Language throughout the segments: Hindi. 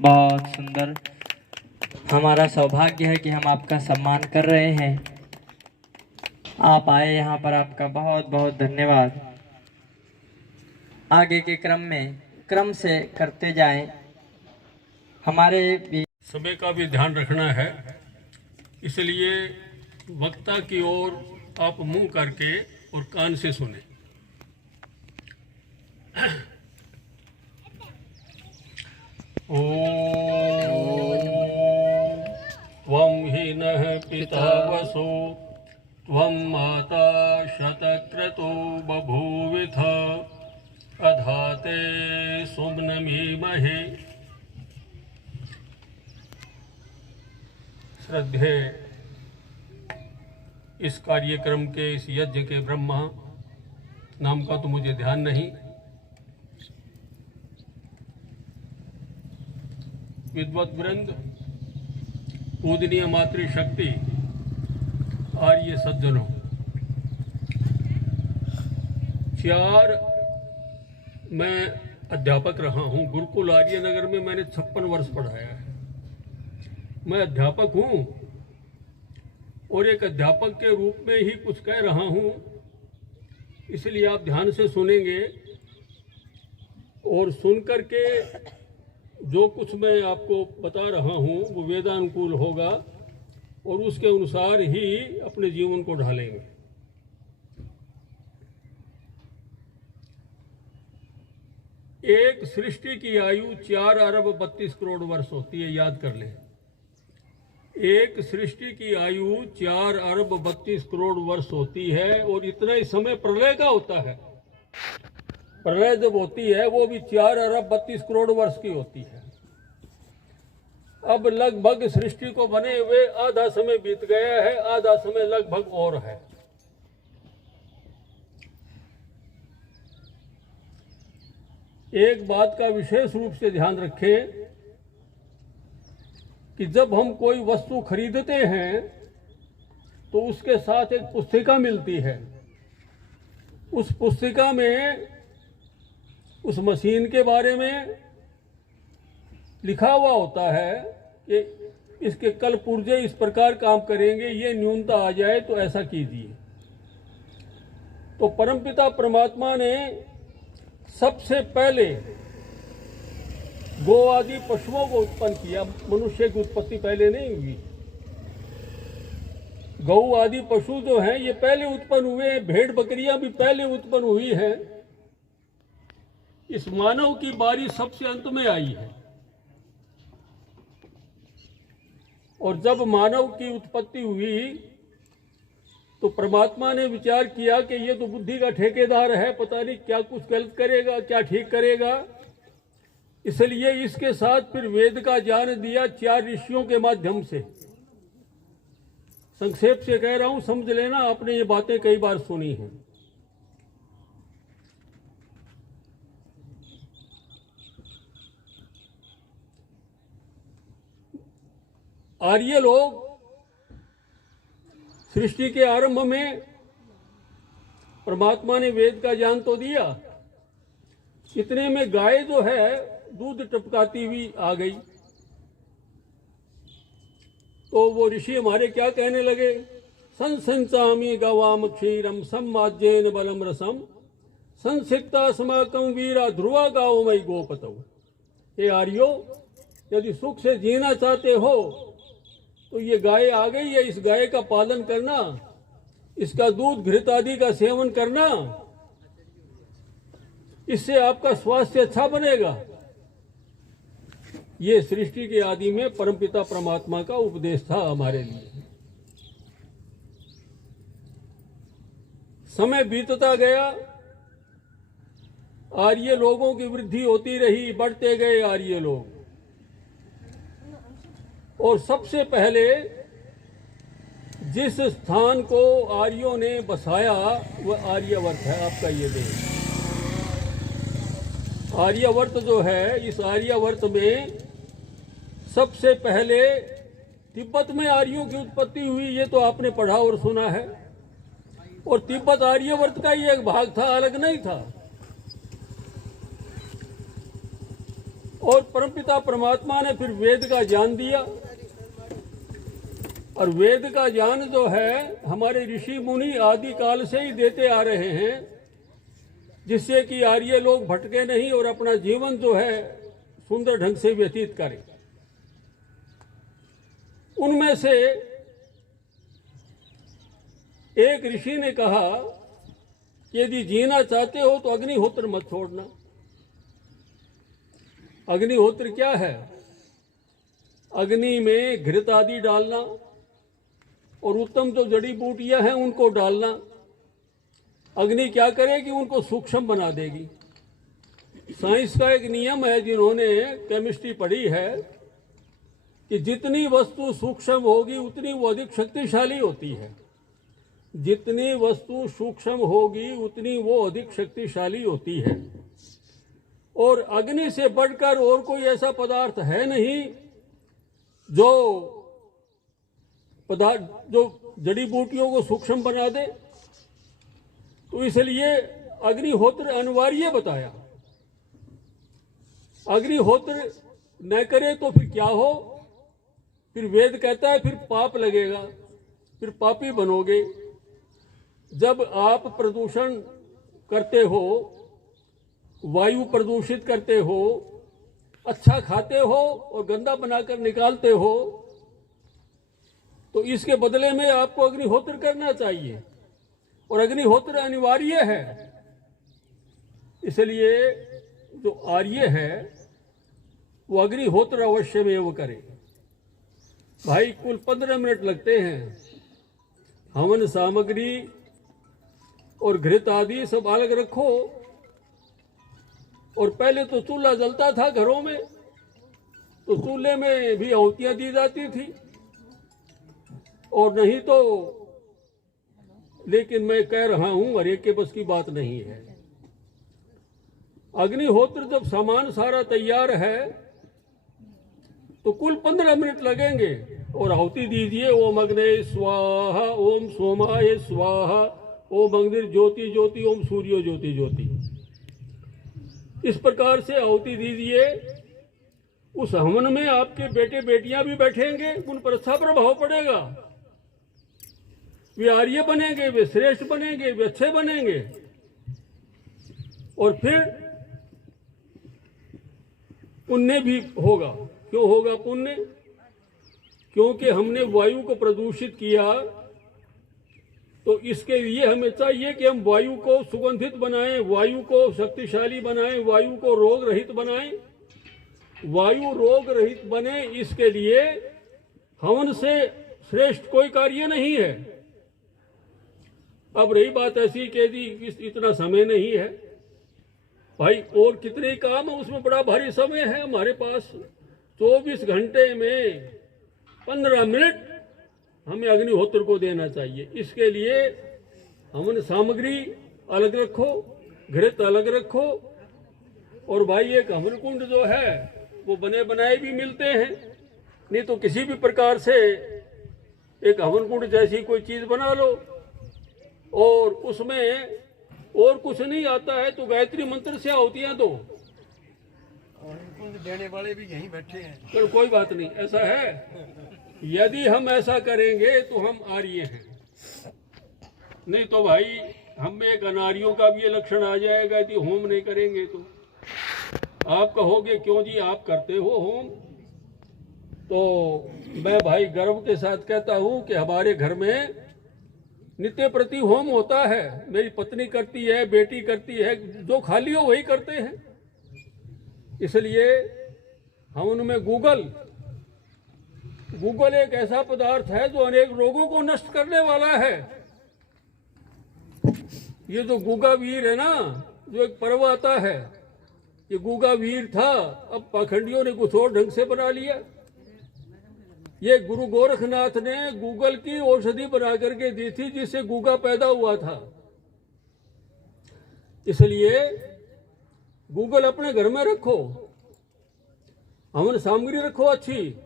बहुत सुंदर। हमारा सौभाग्य है कि हम आपका सम्मान कर रहे हैं। आप आए यहाँ पर, आपका बहुत बहुत धन्यवाद। आगे के क्रम से करते जाएं। हमारे भी समय का भी ध्यान रखना है, इसलिए वक्ता की ओर आप मुंह करके और कान से सुने। त्वं हि नः पिता वसो त्वं माता शतक्रतो बभूविथ अधाते सुम्नमीमहे। श्रद्धे इस कार्यक्रम के, इस यज्ञ के ब्रह्मा नाम का तो मुझे ध्यान नहीं, विद्वत वृंद, पूजनीय मातृशक्ति, आर्य सज्जनों, 4 मैं अध्यापक रहा हूँ। गुरुकुल आर्य नगर में मैंने 56 वर्ष पढ़ाया है। मैं अध्यापक हूँ और एक अध्यापक के रूप में ही कुछ कह रहा हूँ, इसलिए आप ध्यान से सुनेंगे और सुनकर के जो कुछ मैं आपको बता रहा हूँ वो वेदानुकूल होगा और उसके अनुसार ही अपने जीवन को ढालेंगे। एक सृष्टि की आयु 4 अरब 32 करोड़ वर्ष होती है, याद कर लें। एक सृष्टि की आयु 4 अरब 32 करोड़ वर्ष होती है और इतना ही समय प्रलय का होता है। प्रलय जब होती है वो भी 4 अरब 32 करोड़ वर्ष की होती है। अब लगभग सृष्टि को बने हुए आधा समय बीत गया है, आधा समय लगभग और है। एक बात का विशेष रूप से ध्यान रखें कि जब हम कोई वस्तु खरीदते हैं तो उसके साथ एक पुस्तिका मिलती है। उस पुस्तिका में उस मशीन के बारे में लिखा हुआ होता है कि इसके कल पुर्जे इस प्रकार काम करेंगे, ये न्यूनता आ जाए तो ऐसा कीजिए। तो परमपिता परमात्मा ने सबसे पहले गो आदि पशुओं को उत्पन्न किया। मनुष्य की उत्पत्ति पहले नहीं हुई। गौ आदि पशु जो हैं ये पहले उत्पन्न हुए हैं, भेड़ बकरियां भी पहले उत्पन्न हुई हैं। इस मानव की बारी सबसे अंत में आई है और जब मानव की उत्पत्ति हुई तो परमात्मा ने विचार किया कि ये तो बुद्धि का ठेकेदार है, पता नहीं क्या कुछ गलत करेगा, क्या ठीक करेगा। इसलिए इसके साथ फिर वेद का ज्ञान दिया 4 ऋषियों के माध्यम से। संक्षेप से कह रहा हूं, समझ लेना, आपने ये बातें कई बार सुनी हैं। आर्य लोग सृष्टि के आरंभ में परमात्मा ने वेद का ज्ञान तो दिया, इतने में गाय जो है दूध टपकाती हुई आ गई। तो वो ऋषि हमारे क्या कहने लगे, संसंचामी गवाम क्षीरम सम्माज्येन बलम रसम संसिक्ता समाकम वीरा ध्रुवा गाओ मई गोपतव। हे आर्यो, यदि सुख से जीना चाहते हो तो ये गाय आ गई है, इस गाय का पालन करना, इसका दूध घृत आदि का सेवन करना, इससे आपका स्वास्थ्य अच्छा बनेगा। ये सृष्टि के आदि में परमपिता परमात्मा का उपदेश था हमारे लिए। समय बीतता गया, आर्य लोगों की वृद्धि होती रही, बढ़ते गए आर्य लोग। और सबसे पहले जिस स्थान को आर्यों ने बसाया वह आर्यावर्त है, आपका ये देश। आर्यावर्त जो है, इस आर्यावर्त में सबसे पहले तिब्बत में आर्यों की उत्पत्ति हुई, ये तो आपने पढ़ा और सुना है। और तिब्बत आर्यवर्त का ही एक भाग था, अलग नहीं था। और परमपिता परमात्मा ने फिर वेद का ज्ञान दिया, और वेद का ज्ञान जो है हमारे ऋषि मुनि आदि काल से ही देते आ रहे हैं, जिससे कि आर्य लोग भटके नहीं और अपना जीवन जो है सुंदर ढंग से व्यतीत करें। उनमें से एक ऋषि ने कहा कि यदि जीना चाहते हो तो अग्निहोत्र मत छोड़ना। अग्निहोत्र क्या है? अग्नि में घृत आदि डालना और उत्तम जो जड़ी बूटियां हैं उनको डालना। अग्नि क्या करेगी? उनको सूक्ष्म बना देगी। साइंस का एक नियम है, जिन्होंने केमिस्ट्री पढ़ी है, कि जितनी वस्तु सूक्ष्म होगी उतनी वो अधिक शक्तिशाली होती है। जितनी वस्तु सूक्ष्म होगी उतनी वो अधिक शक्तिशाली होती है। और अग्नि से बढ़कर और कोई ऐसा पदार्थ है नहीं जो जड़ी बूटियों को सूक्ष्म बना दे। तो इसलिए अग्निहोत्र अनिवार्य बताया। अग्निहोत्र न करे तो फिर क्या हो? फिर वेद कहता है फिर पाप लगेगा, फिर पापी बनोगे। जब आप प्रदूषण करते हो, वायु प्रदूषित करते हो, अच्छा खाते हो और गंदा बनाकर निकालते हो, तो इसके बदले में आपको अग्निहोत्र करना चाहिए। और अग्निहोत्र अनिवार्य है। इसलिए जो आर्य है वो अग्निहोत्र अवश्य में वो करे। भाई कुल 15 मिनट लगते हैं। हवन सामग्री और घृत आदि सब अलग रखो। और पहले तो चूल्हा जलता था घरों में, तो चूल्हे में भी आहुतियां दी जाती थी, और नहीं तो, लेकिन मैं कह रहा हूं हर एक के बस की बात नहीं है। अग्निहोत्र जब सामान सारा तैयार है तो कुल 15 मिनट लगेंगे। और आहुति दीजिए, ओम अग्ने स्वाहा, ओम सोमाय स्वाहा, ओम अग्नि ज्योति ज्योति, ओम सूर्यो ज्योति ज्योति। इस प्रकार से आहुति दीजिए। उस हवन में आपके बेटे बेटियां भी बैठेंगे, उन पर अच्छा प्रभाव पड़ेगा। वे आर्य बनेंगे, वे श्रेष्ठ बनेंगे, वे अच्छे बनेंगे। और फिर पुण्य भी होगा। क्यों होगा पुण्य? क्योंकि हमने वायु को प्रदूषित किया, तो इसके लिए हमें चाहिए कि हम वायु को सुगंधित बनाएं, वायु को शक्तिशाली बनाएं, वायु को रोग रहित बनाएं। वायु रोग रहित बने, इसके लिए हवन से श्रेष्ठ कोई कार्य नहीं है। अब रही बात ऐसी कि जी इतना समय नहीं है, भाई और कितने काम है, उसमें बड़ा भारी समय है हमारे पास। 24 घंटे में 15 मिनट हमें अग्निहोत्र को देना चाहिए। इसके लिए हवन सामग्री अलग रखो, घृत अलग रखो। और भाई एक हवन कुंड जो है वो बने बनाए भी मिलते हैं, नहीं तो किसी भी प्रकार से एक हवन कुंड जैसी कोई चीज बना लो, और उसमें और कुछ नहीं आता है तो गायत्री मंत्र से आहुतियां दो। देने वाले भी यहीं बैठे हैं। चलो कोई बात नहीं, ऐसा है। यदि हम ऐसा करेंगे तो हम आर्य हैं, नहीं तो भाई हम में एक अनार्यों का भी ये लक्षण आ जाएगा कि होम नहीं करेंगे। तो आप कहोगे क्यों जी आप करते हो होम? तो मैं भाई गर्व के साथ कहता हूं कि हमारे घर में नित्य प्रति होम होता है। मेरी पत्नी करती है, बेटी करती है, जो खाली हो वही करते हैं। इसलिए हम उनमें गूगल एक ऐसा पदार्थ है जो अनेक रोगों को नष्ट करने वाला है। ये जो गूगा वीर है ना, जो एक पर्व आता है, ये गूगा वीर था, अब पाखंडियों ने कुछ और ढंग से बना लिया। ये गुरु गोरखनाथ ने गूगल की औषधि बना करके दी थी, जिससे गूगा पैदा हुआ था। इसलिए गूगल अपने घर में रखो, हवन सामग्री रखो अच्छी,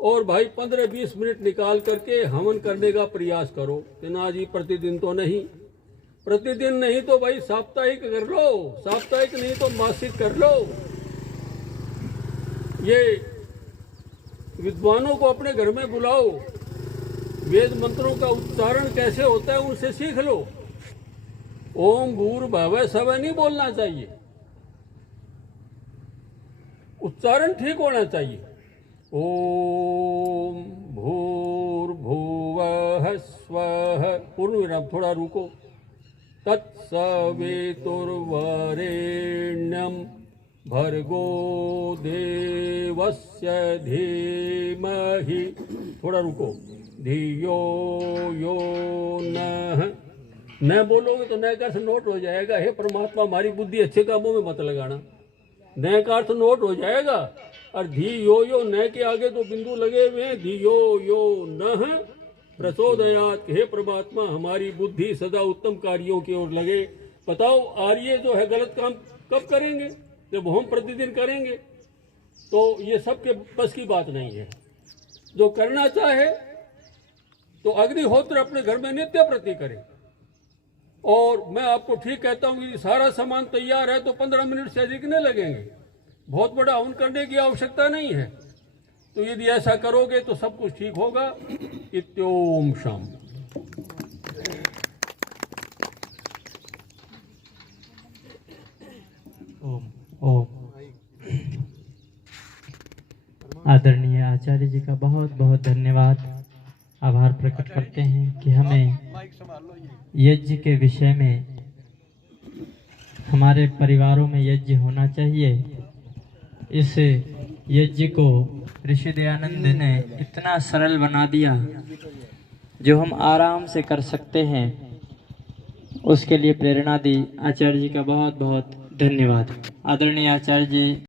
और भाई 15-20 मिनट निकाल करके हवन करने का प्रयास करो। ना जी प्रतिदिन तो नहीं, प्रतिदिन नहीं तो भाई साप्ताहिक कर लो, साप्ताहिक नहीं तो मासिक कर लो। ये विद्वानों को अपने घर में बुलाओ, वेद मंत्रों का उच्चारण कैसे होता है उनसे सीख लो। ओम भूर्भुवः स्वः नहीं बोलना चाहिए, उच्चारण ठीक होना चाहिए। ओम भूर्भुवः स्वः, पूर्ण विराम, थोड़ा रुको। तत्सवितुर्वरेण्यं भर्गो देवस्य धीमहि, थोड़ा रुको। धियो यो नः, न बोलोगे तो न का अर्थ नोट हो जाएगा। हे परमात्मा हमारी बुद्धि अच्छे कामों में मत लगाना, न का अर्थ नोट हो जाएगा। और धी यो न के आगे तो बिंदु लगे हुए हैं। धियो यो नः प्रचोदयात्, हे परमात्मा हमारी बुद्धि सदा उत्तम कार्यों की ओर लगे। बताओ आर्य जो है गलत काम कब करेंगे? जब हम प्रतिदिन करेंगे। तो ये सबके बस की बात नहीं है। जो करना चाहे तो अग्निहोत्र अपने घर में नित्य प्रति करे। और मैं आपको ठीक कहता हूँ कि सारा सामान तैयार है तो 15 मिनट से अधिक नहीं लगेंगे। बहुत बड़ा हवन करने की आवश्यकता नहीं है। तो यदि ऐसा करोगे तो सब कुछ ठीक होगा। इत्योम शाम। ओम ओम। आदरणीय आचार्य जी का बहुत बहुत धन्यवाद, आभार प्रकट करते हैं कि हमें यज्ञ के विषय में, हमारे परिवारों में यज्ञ होना चाहिए, इस यज्ञ को ऋषि दयानंद ने इतना सरल बना दिया जो हम आराम से कर सकते हैं। उसके लिए प्रेरणा दी। आचार्य जी का बहुत बहुत धन्यवाद। आदरणीय आचार्य जी।